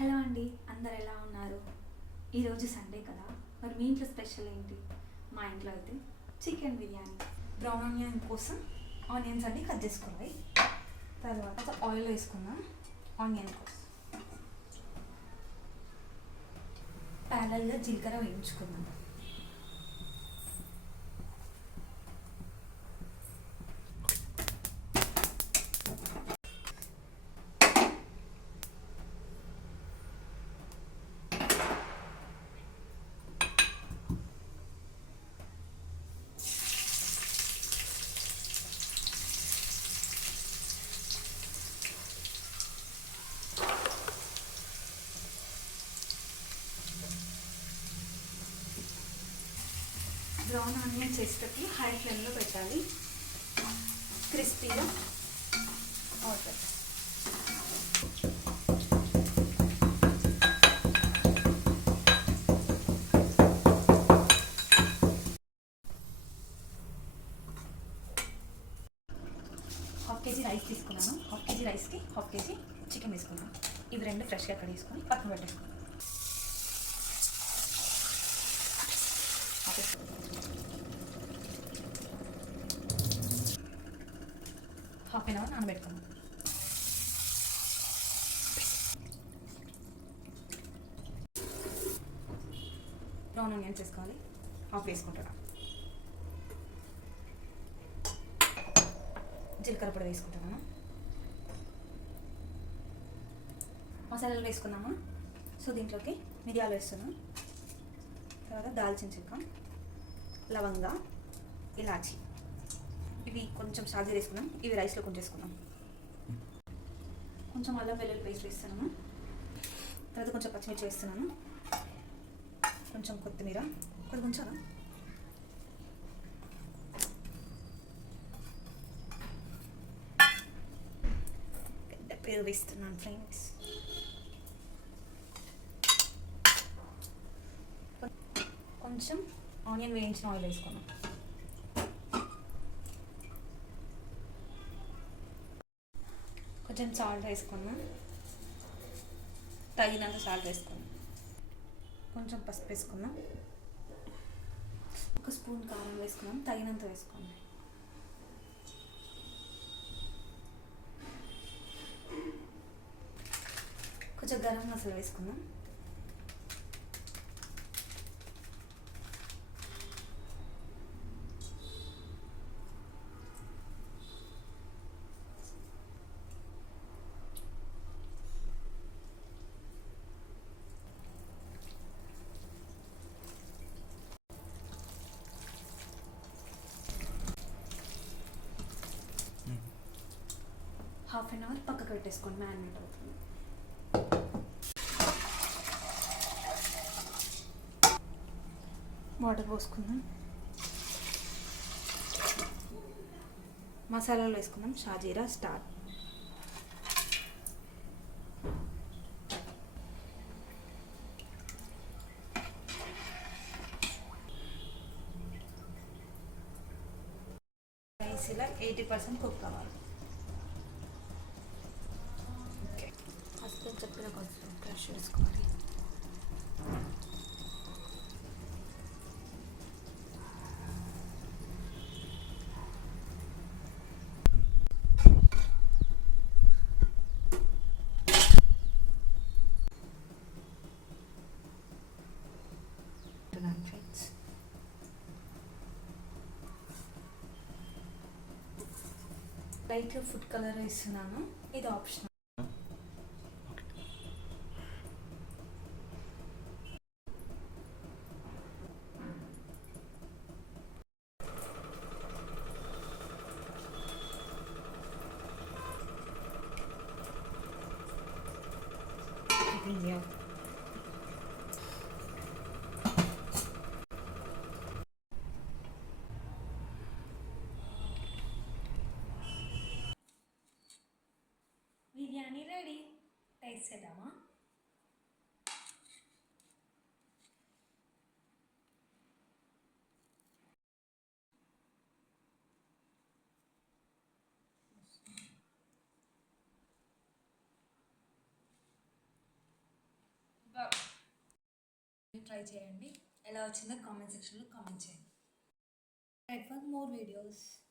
హలో అండి, అందరు ఎలా ఉన్నారు? ఈరోజు సండే కదా, మరి మీ ఇంట్లో స్పెషల్ ఏంటి? మా ఇంట్లో అయితే చికెన్ బిర్యానీ. బ్రౌన్ ఆనియన్ కోసం ఆనియన్స్ అన్ని కట్ చేసుకోవాలి. తర్వాత ఆయిల్ వేసుకుందాం. ఆనియన్ కోసం ప్యారల్గా జీలకర్ర వేయించుకుందాం. బ్రౌన్ ఆనియన్స్ వేసేటప్పుడు హై ఫ్లేమ్లో పెట్టాలి. క్రిస్పీగా అవుతుంది. హాఫ్ కేజీ రైస్ తీసుకున్నాను. హాఫ్ కేజీ రైస్కి హాఫ్ కేజీ చికెన్ తీసుకున్నాను. ఇవి రెండు ఫ్రెష్గా కడిగేసుకొని పక్కన పెట్టేసుకున్నాను. హాఫ్ అన్ అవర్ నానబెట్టుకున్నాం. బ్రౌన్ ఆనియన్స్ వేసుకోవాలి. హాఫ్ వేసుకుంటాను. జీలకర్ర పొడి వేసుకుంటున్నాను. మసాలాలు వేసుకున్నామా. సో దీంట్లోకి మిరియాలు వేస్తున్నాం. తర్వాత దాల్చిన చెక్క, లవంగ, ఇలాచి, ఇవి కొంచెం సాజీర వేసుకున్నాం. ఇవి రైస్లో కొంచెం వేసుకున్నాం. కొంచెం అల్లం వెల్లుల్లి పేస్ట్ వేస్తున్నాము. తర్వాత కొంచెం పచ్చిమిర్చి వేస్తున్నాను. కొంచెం కొత్తిమీర, కొంచెం పెద్ద పెరుగు వేస్తున్నాను ఫ్రెండ్స్. కొంచెం ఆనియన్ వేయించిన ఆయిల్ వేసుకున్నాం. కొంచెం సాల్ట్ వేసుకున్నాం. తగినంత సాల్ట్ వేసుకున్నాం. కొంచెం పసుపు వేసుకున్నాం. ఒక స్పూన్ కారం వేసుకున్నాం. తగినంత వేసుకున్నాం. కొంచెం గరం మసాలా వేసుకున్నాం. హాఫ్ అన్ అవర్ పక్కకు పెట్టేసుకోండి, మ్యారినేట్ అవుతుంది. వాటర్ పోసుకుందాం. మసాలాలు వేసుకుందాం. షాజీరా, స్టార్, రైస్ ఇలా 80% కుక్ కావాలి. చెప్పిన కొంచెం బ్రష్ చేసుకోవాలి. లైట్ ఫుడ్ కలర్ వేస్తున్నాను. ఇది ఆప్షనల్. బిర్యానీ రెడీ. టేస్ట్ చేద్దామా? చేయండి. ఎలా వచ్చిందో కామెంట్ సెక్షన్లో కామెంట్ చేయండి. For more videos.